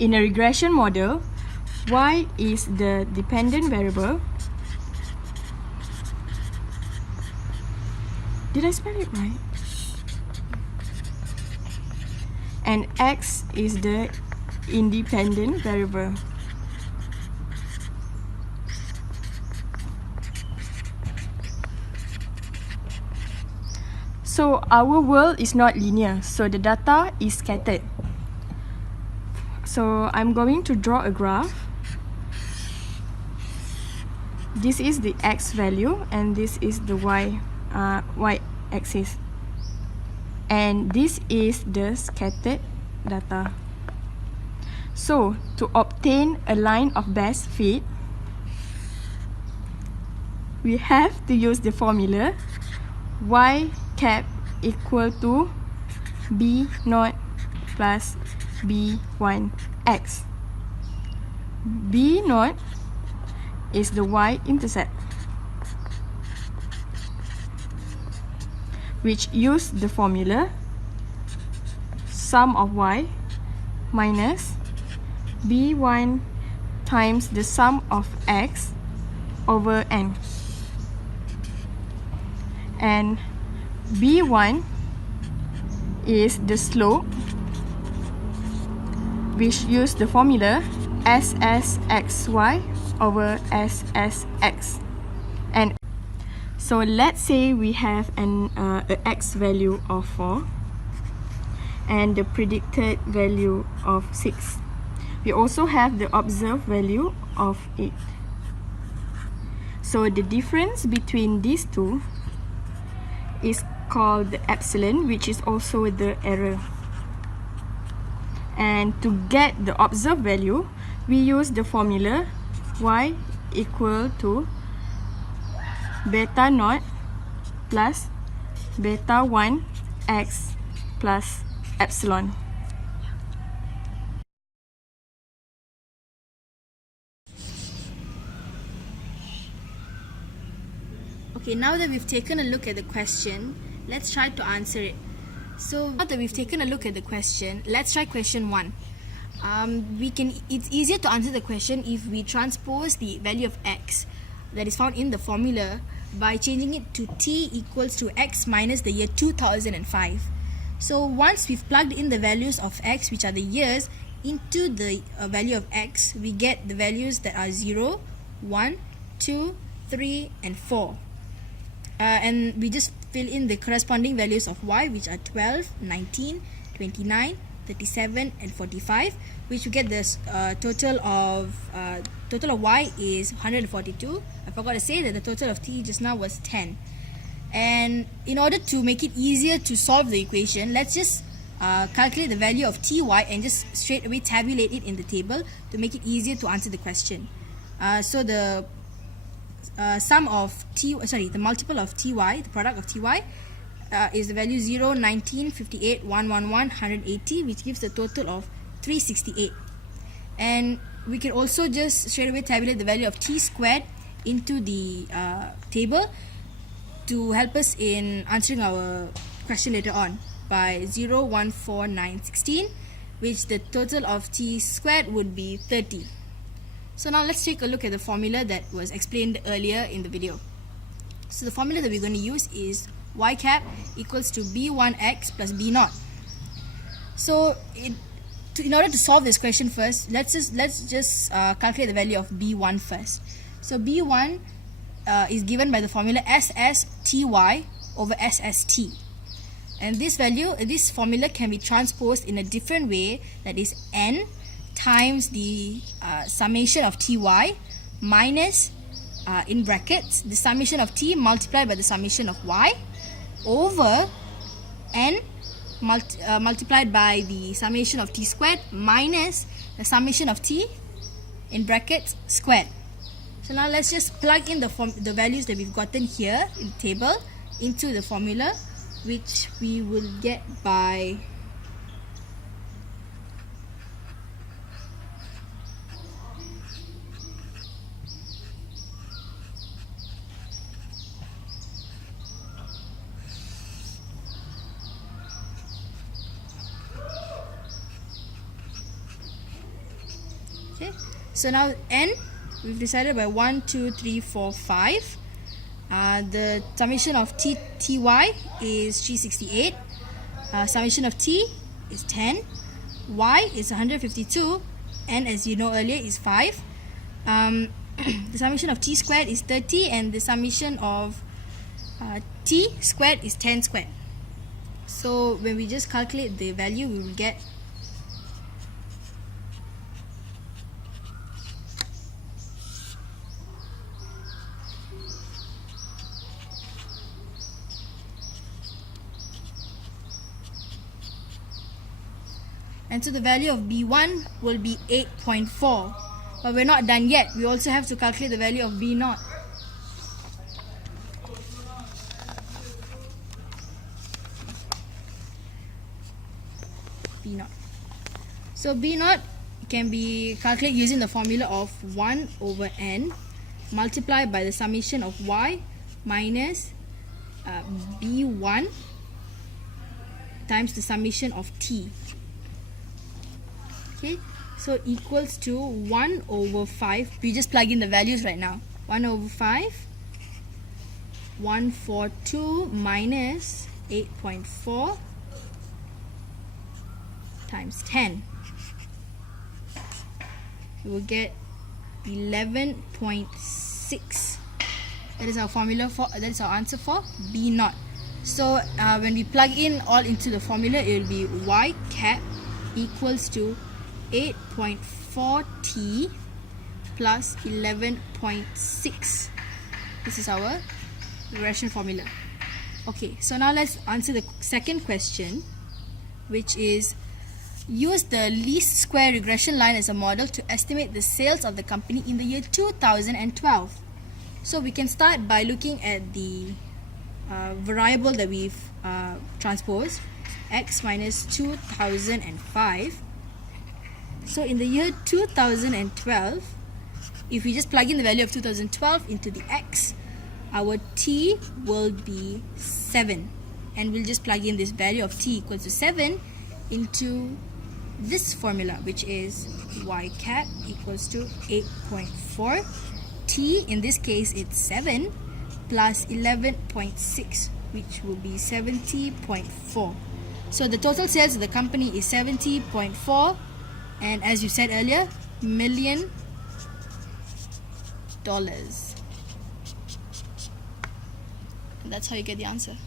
In a regression model, y is the dependent variable. Did I spell it right? And x is the independent variable. So our world is not linear, so the data is scattered. So I'm going to draw a graph. This is the x value and this is the y axis. And this is the scattered data. So to obtain a line of best fit, we have to use the formula y cap equal to b naught plus b1 x. b naught is the y-intercept, which use the formula sum of y minus b1 times the sum of x over n. And b1 is the slope, which use the formula SSXY over SSX. And so let's say we have an x value of 4 and the predicted value of 6. We also have the observed value of 8. So the difference between these two is called the epsilon, which is also the error. And to get the observed value, we use the formula y equal to beta naught plus beta 1 x plus epsilon. Okay, now that we've taken a look at the question, let's try to answer it. So now that we've taken a look at the question, let's try question 1. It's easier to answer the question if we transpose the value of x that is found in the formula by changing it to t equals to x minus the year 2005. So once we've plugged in the values of x, which are the years, into the value of x, we get the values that are 0, 1, 2, 3, and 4. And we just fill in the corresponding values of y, which are 12, 19, 29, 37, and 45, which we get this total of y is 142. I forgot to say that the total of t just now was 10. And in order to make it easier to solve the equation, let's just calculate the value of ty and just straight away tabulate it in the table to make it easier to answer the question. So the the multiple of ty, the product of ty, is the value 0, 19, 58, 111, 180, which gives the total of 368. And we can also just straight away tabulate the value of t squared into the table to help us in answering our question later on by 0, 1, 4, 9, 16, which the total of t squared would be 30. So now let's take a look at the formula that was explained earlier in the video. So the formula that we're going to use is y cap equals to b1x plus b naught. So in order to solve this question first, let's just calculate the value of b1 first. So b1 is given by the formula SSTY over SST. And this formula can be transposed in a different way, that is n times the summation of ty minus in brackets the summation of t multiplied by the summation of y over n multiplied by the summation of t squared minus the summation of t in brackets squared. So now let's just plug in the values that we've gotten here in the table into the formula, which we will get by Okay, so now N, we've decided by 1, 2, 3, 4, 5. The summation of ty is 368. Summation of t is 10. Y is 152. And as you know earlier is 5. The summation of t squared is 30, and the summation of t squared is 10 squared. So when we just calculate the value, we will get and so the value of B1 will be 8.4. But we're not done yet. We also have to calculate the value of B0. B0. So B0 can be calculated using the formula of 1 over n multiplied by the summation of y minus B1 times the summation of t. Okay, so equals to 1 over 5. We just plug in the values right now. 1 over 5, 142 minus 8.4 times 10. We will get 11.6. That is our formula for, that is our answer for B0. So when we plug in all into the formula, it will be y cap equals to 8.4t plus 11.6. This is our regression formula. Okay, so now let's answer the second question, which is use the least square regression line as a model to estimate the sales of the company in the year 2012. So we can start by looking at the variable that we've transposed, x minus 2005. So in the year 2012, if we just plug in the value of 2012 into the x, our t will be 7. And we'll just plug in this value of t equals to 7 into this formula, which is y cap equals to 8.4. T, in this case, it's 7 plus 11.6, which will be 70.4. So the total sales of the company is 70.4, and as you said earlier, $1 million. And that's how you get the answer.